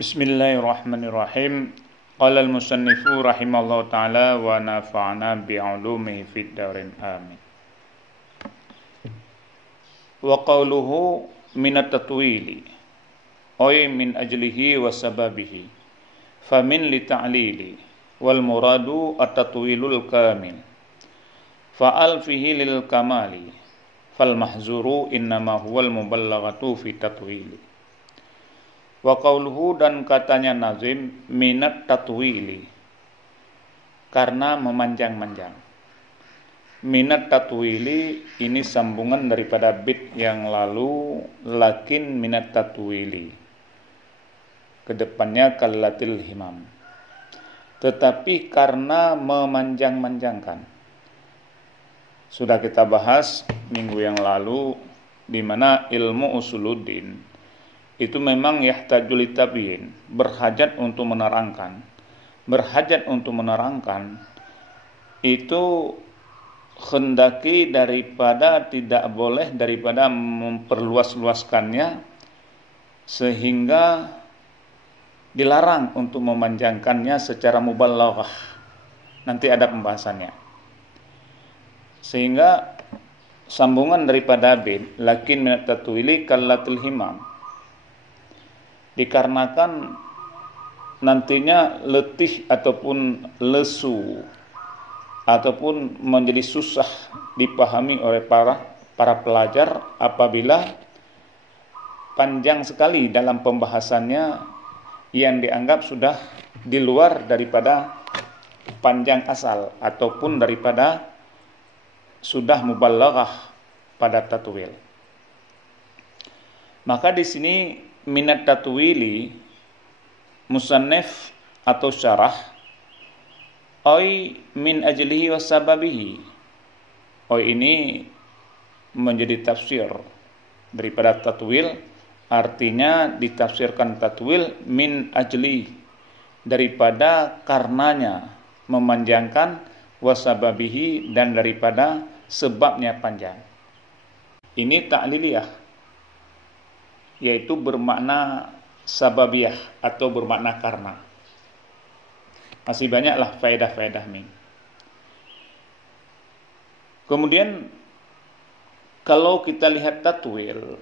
Bismillahirrahmanirrahim. Qala al-musannifu rahimallahu ta'ala wa nafa'ana bi'ulumihi fid darin amin. Wa qawluhu minat tatwili ay min ajlihi wa sababihi famin li ta'lili wal muradu at-tatwilul kamil fa'al fihi lil kamali fal mahzuru innama huwal muballaghatu fi tatwili. Wa qauluhu, dan katanya nazim, minat tatwili, karena memanjang-manjang. Minat tatwili ini sambungan daripada bait yang lalu, lakin minat tatwili, kedepannya kallatil himam, tetapi karena memanjang-manjangkan. Sudah kita bahas minggu yang lalu, di mana ilmu usuluddin itu memang yahtajul litabyin, berhajat untuk menerangkan. Berhajat untuk menerangkan itu hendaki daripada tidak boleh daripada memperluas-luaskannya sehingga dilarang untuk memanjangkannya secara mubalaghah. Nanti ada pembahasannya. Sehingga sambungan daripada bait lakin minat tatwili kallatil himam, dikarenakan nantinya letih ataupun lesu ataupun menjadi susah dipahami oleh para pelajar apabila panjang sekali dalam pembahasannya yang dianggap sudah di luar daripada panjang asal ataupun daripada sudah mubalaghah pada tatwil. Maka di sini minat tatwili musannif atau syarah ay min ajlihi wa sababihi, ini menjadi tafsir daripada tatwil, artinya ditafsirkan tatwil min ajli, daripada karenanya memanjangkan, wasababihi, dan daripada sebabnya panjang. Ini ta'liliyah, yaitu bermakna sababiyah atau bermakna karena. Masih banyaklah faedah-faedah ini. Kemudian kalau kita lihat tatwil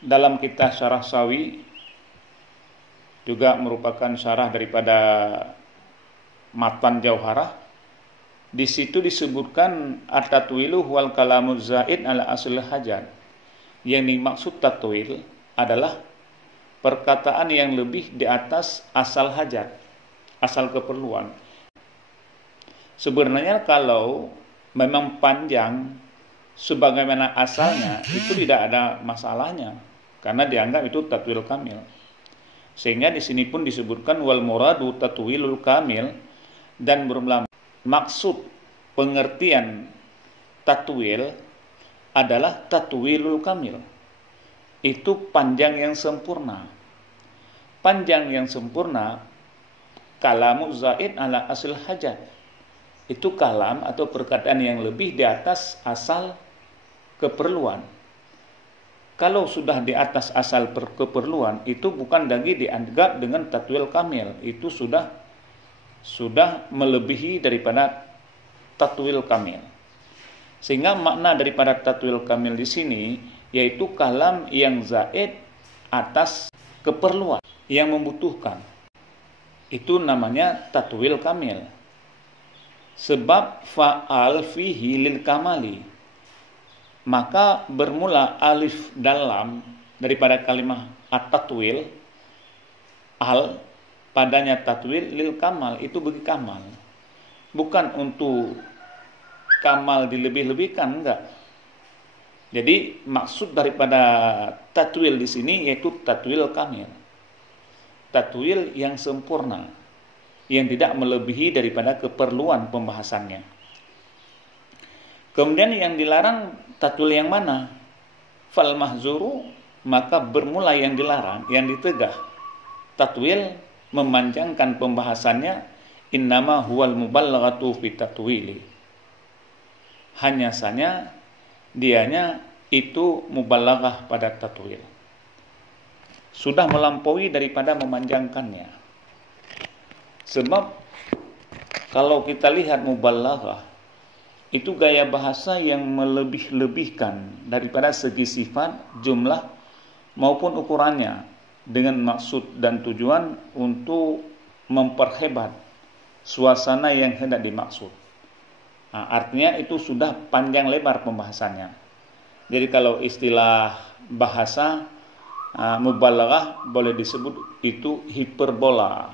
dalam kitab Syarah Sawi, juga merupakan syarah daripada Matan Jauharah. Di situ disebutkan at-tatwilu wal kalamu zaid ala asl hajat. Yang dimaksud tatwil adalah perkataan yang lebih di atas asal hajat, asal keperluan. Sebenarnya kalau memang panjang sebagaimana asalnya, itu tidak ada masalahnya, karena dianggap itu tatwil kamil. Sehingga di sini pun disebutkan wal muradu tatwilul kamil, dan berulama maksud pengertian tatwil adalah tatwilul kamil, itu panjang yang sempurna. Panjang yang sempurna, kalamu zaid ala asl hajat, itu kalam atau perkataan yang lebih di atas asal keperluan. Kalau sudah di atas asal keperluan, itu bukan lagi dianggap dengan tatwil kamil, itu sudah melebihi daripada tatwil kamil. Sehingga makna daripada tatwil kamil di sini yaitu kalam yang zaid atas keperluan yang membutuhkan. Itu namanya tatwil kamil. Sebab fa'al fihi lil kamali, maka bermula alif dalam daripada kalimat at-tatwil, al padanya tatwil lil kamal, itu bagi kamal. Bukan untuk kamal dilebih-lebihkan, enggak. Jadi maksud daripada tatwil di sini yaitu tatwil kamil, tatwil yang sempurna, yang tidak melebihi daripada keperluan pembahasannya. Kemudian yang dilarang tatwil yang mana? Fal mahzuru, maka bermula yang dilarang, yang ditegah. Tatwil memanjangkan pembahasannya, innama huwal muballaghatu fi tatwili, hanya saja dianya itu mubalaghah pada tatwil. sudah melampaui daripada memanjangkannya. Sebab kalau kita lihat mubalaghah, itu gaya bahasa yang melebih-lebihkan daripada segi sifat, jumlah maupun ukurannya, dengan maksud dan tujuan untuk memperhebat suasana yang hendak dimaksud. Nah, artinya itu sudah panjang lebar pembahasannya. Jadi kalau istilah bahasa mubalaghah boleh disebut itu hiperbola,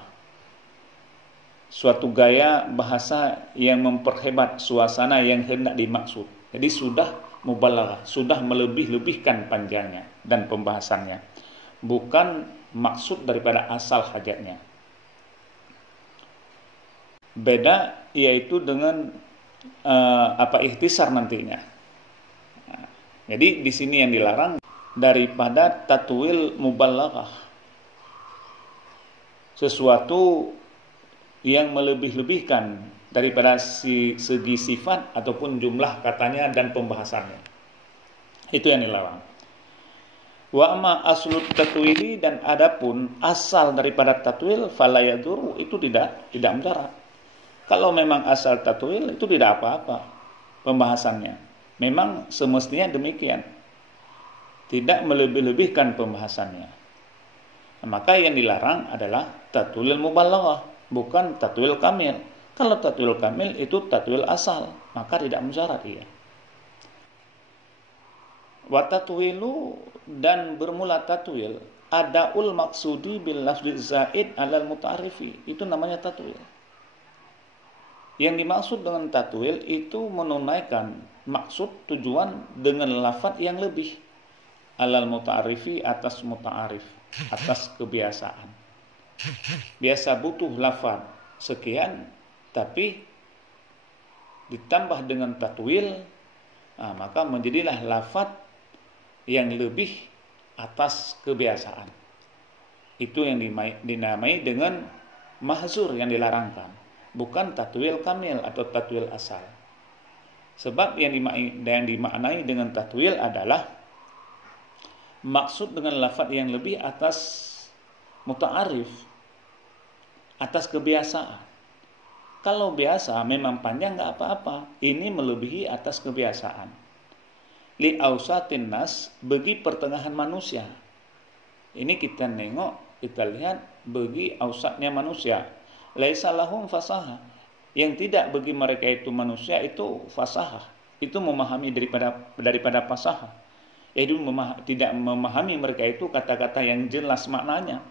suatu gaya bahasa yang memperhebat suasana yang hendak dimaksud. Jadi sudah mubalaghah, sudah melebih-lebihkan panjangnya dan pembahasannya, bukan maksud daripada asal hajatnya. Beda yaitu dengan ikhtisar nantinya. Nah, jadi di sini yang dilarang daripada tatwil mubalaghah, sesuatu yang melebih-lebihkan daripada segi sifat ataupun jumlah katanya dan pembahasannya. Itu yang dilarang. Wa amma aslut tatwili, dan adapun asal daripada tatwil, fala yadurru, itu tidak mudarat. Kalau memang asal tatwil itu tidak apa-apa pembahasannya. Memang semestinya demikian. Tidak melebih-lebihkan pembahasannya. Nah, maka yang dilarang adalah tatwil mubalaghah, bukan tatwil kamil. Kalau tatwil kamil itu tatwil asal, maka tidak mudarat ia. Wa tatwilu, dan bermula tatwil adaul maksudi bil lafzi zaid alal muta'arifi, itu namanya tatwil. Yang dimaksud dengan tatwil itu menunaikan maksud tujuan dengan lafaz yang lebih alal muta'arifi, atas muta'arif, atas kebiasaan. Biasa butuh lafaz sekian, tapi ditambah dengan tatwil, maka menjadilah lafaz yang lebih atas kebiasaan. Itu yang dinamai dengan mahzur, yang dilarangkan, bukan tatwil kamil atau tatwil asal. Sebab yang dimaknai dengan tatwil adalah maksud dengan lafaz yang lebih atas muta'arif, atas kebiasaan. Kalau biasa memang panjang nggak apa-apa, ini melebihi atas kebiasaan. Li ausatin nas, bagi pertengahan manusia. Ini kita nengok, kita lihat bagi ausatnya manusia. Laisa lahum fasahah, yang tidak bagi mereka itu manusia itu fasahah, itu memahami daripada fasahah. Yaitu tidak memahami mereka itu kata-kata yang jelas maknanya.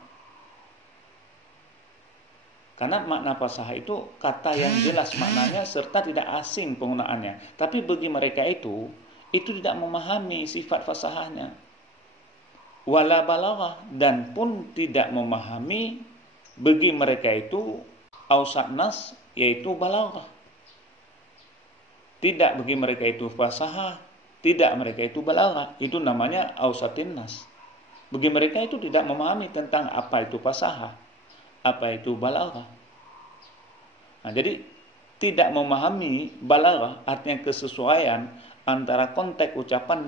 Karena makna fasahah itu kata yang jelas maknanya serta tidak asing penggunaannya. Tapi bagi mereka itu tidak memahami sifat fasahahnya. Wala balaghah, dan pun tidak memahami bagi mereka itu ausat nas, yaitu balaghah. Tidak bagi mereka itu fasahah, tidak mereka itu balaghah. Itu namanya ausatin nas. Bagi mereka itu tidak memahami tentang apa itu fasahah, apa itu balaghah. Nah, jadi tidak memahami balaghah artinya kesesuaian antara konteks ucapan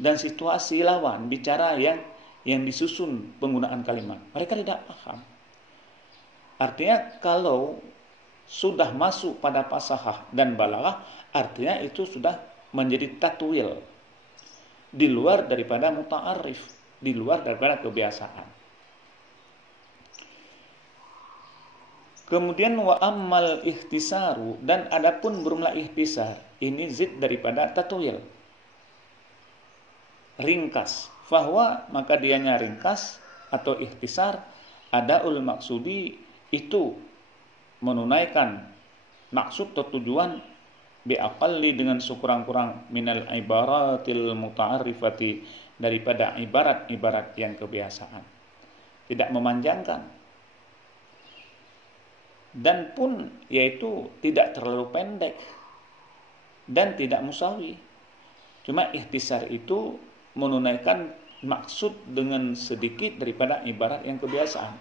dan situasi lawan bicara yang disusun penggunaan kalimat. Mereka tidak paham. Artinya kalau sudah masuk pada fasahah dan balaghah, artinya itu sudah menjadi tatwil, di luar daripada muta'arif, di luar daripada kebiasaan. Kemudian wa ammal ikhtisaru, dan adapun bermula ikhtisar, ini zid daripada tatwil, ringkas. Bahwa maka dianya ringkas atau ikhtisar, adaul maksudi, itu menunaikan maksud atau tujuan biaqalli, dengan sekurang-kurang minal ibaratil muta'arifati, daripada ibarat-ibarat yang kebiasaan, tidak memanjangkan, dan pun yaitu tidak terlalu pendek dan tidak musawi. Cuma ikhtisar itu menunaikan maksud dengan sedikit daripada ibarat yang kebiasaan,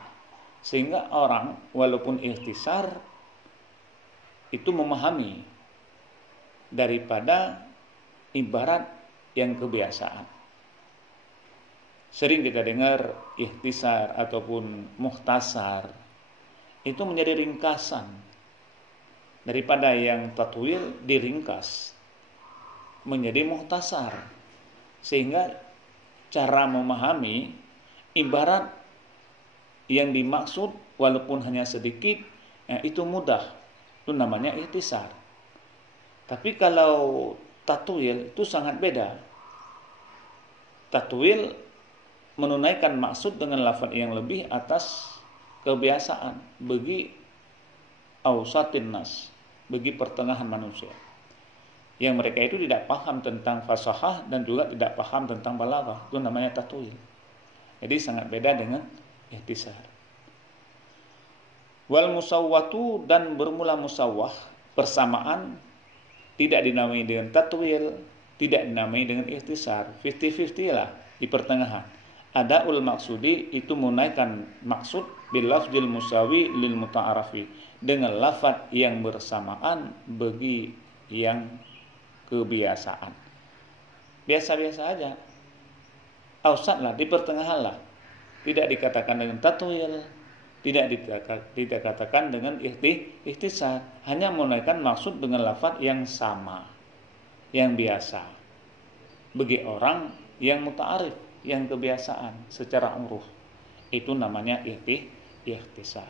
sehingga orang walaupun ikhtisar itu memahami daripada ibarat yang kebiasaan. Sering kita dengar ikhtisar ataupun mukhtasar, itu menjadi ringkasan daripada yang tatwil, diringkas menjadi mukhtasar, sehingga cara memahami ibarat yang dimaksud walaupun hanya sedikit, itu mudah. Itu namanya ikhtisar. Tapi kalau tatwil itu sangat beda. Tatwil menunaikan maksud dengan lafaz yang lebih atas kebiasaan bagi ausatin nas, bagi pertengahan manusia, yang mereka itu tidak paham tentang fasahah dan juga tidak paham tentang balaghah. Itu namanya tatwil. Jadi sangat beda dengan ikhtisar. Wal musawwatu, dan bermula musawwah, persamaan, tidak dinamai dengan tatwil, tidak dinamai dengan ikhtisar. 50-50 lah di pertengahan. Adaul maksudi, itu menaikkan maksud bil lafzil musawi lil muta'arafi, dengan lafaz yang bersamaan bagi yang kebiasaan. Biasa-biasa aja. Ausat lah, di pertengahan lah. Tidak dikatakan dengan tatwil, tidak dikatakan dengan ikhtisar, hanya menaikkan maksud dengan lafaz yang sama, yang biasa bagi orang yang muta'arif, yang kebiasaan secara uruf. Itu namanya ikhtisar.